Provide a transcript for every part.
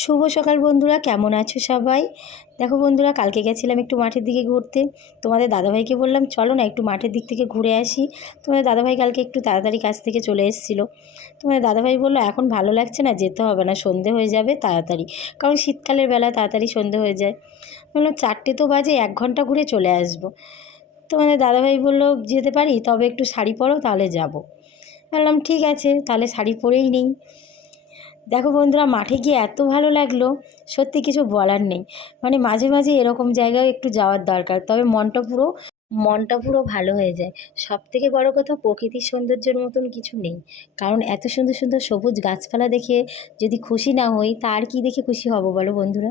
শুভ সকাল বন্ধুরা, কেমন আছো সবাই? দেখো বন্ধুরা, কালকে গেছিলাম একটু মাঠের দিকে ঘুরতে। তোমাদের দাদাভাইকে বললাম চলো না একটু মাঠের দিক থেকে ঘুরে আসি। তোমাদের দাদাভাই কালকে একটু তাড়াতাড়ি কাজ থেকে চলে এসেছিলো। তোমাদের দাদাভাই বললো এখন ভালো লাগছে না, যেতে হবে না, সন্ধে হয়ে যাবে তাড়াতাড়ি, কারণ শীতকালের বেলা তাড়াতাড়ি সন্ধে হয়ে যায়। বললাম 4টে তো বাজে, 1 ঘন্টা ঘুরে চলে আসবো। তোমাদের দাদাভাই বললো যেতে পারি, তবে একটু শাড়ি পরো তাহলে যাব। বললাম ঠিক আছে, তাহলে শাড়ি পরেই নেই। দেখো বন্ধুরা, মাঠে গিয়ে এত ভালো লাগলো, সত্যি কিছু বলার নেই। মানে মাঝে মাঝে এরকম জায়গায় একটু যাওয়ার দরকার, তবে মনটা পুরো ভালো হয়ে যায়। সবথেকে বড় কথা, প্রকৃতির সৌন্দর্যের মতন কিছু নেই। কারণ এত সুন্দর সুন্দর সবুজ গাছপালা দেখে যদি খুশি না হই, তা আর কী দেখে খুশি হব বলো বন্ধুরা?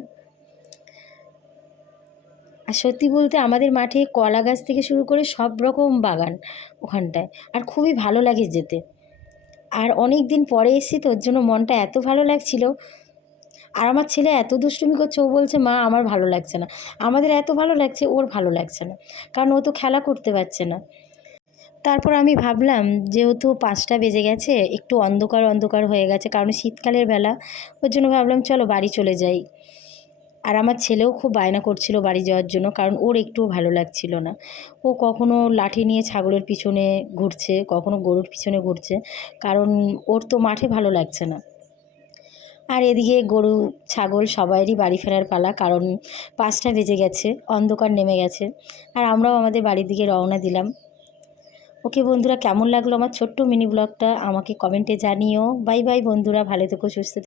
আর সত্যি বলতে আমাদের মাঠে কলা গাছ থেকে শুরু করে সব রকম বাগান ওখানটায়, আর খুবই ভালো লাগে যেতে। আর অনেক দিন পরে এসেছি তো, ওর জন্য মনটা এত ভালো লাগছিল। আর আমার ছেলে এত দুষ্টুমি করছে, ও বলছে মা আমার ভালো লাগছে না। আমাদের এত ভালো লাগছে, ওর ভালো লাগছে না, কারণ ও তো খেলা করতে পারছে না। তারপর আমি ভাবলাম যেহেতু 5টা বেজে গেছে, একটু অন্ধকার অন্ধকার হয়ে গেছে, কারণ শীতকালের বেলা, ওর জন্য ভাবলাম চলো বাড়ি চলে যাই। আর আমার ছেলেও খুব বায়না করছিল বাড়ি যাওয়ার জন্য, কারণ ওর একটুও ভালো লাগছিল না। ও কখনো লাঠি নিয়ে ছাগলের পিছনে ঘুরছে, কখনো গরুর পিছনে ঘুরছে, কারণ ওর তো মাঠে ভালো লাগছে না। আর এদিকে গরু ছাগল সবাইরই বাড়ি ফেরার পালা, কারণ 5টা বেজে গেছে, অন্ধকার নেমে গেছে। আর আমরাও আমাদের বাড়ির দিকে রওনা দিলাম। ওকে বন্ধুরা, কেমন লাগলো আমার ছোট্ট মিনি ব্লগটা আমাকে কমেন্টে জানিও। বাই বাই বন্ধুরা, ভালো থেকো, সুস্থ থেকো।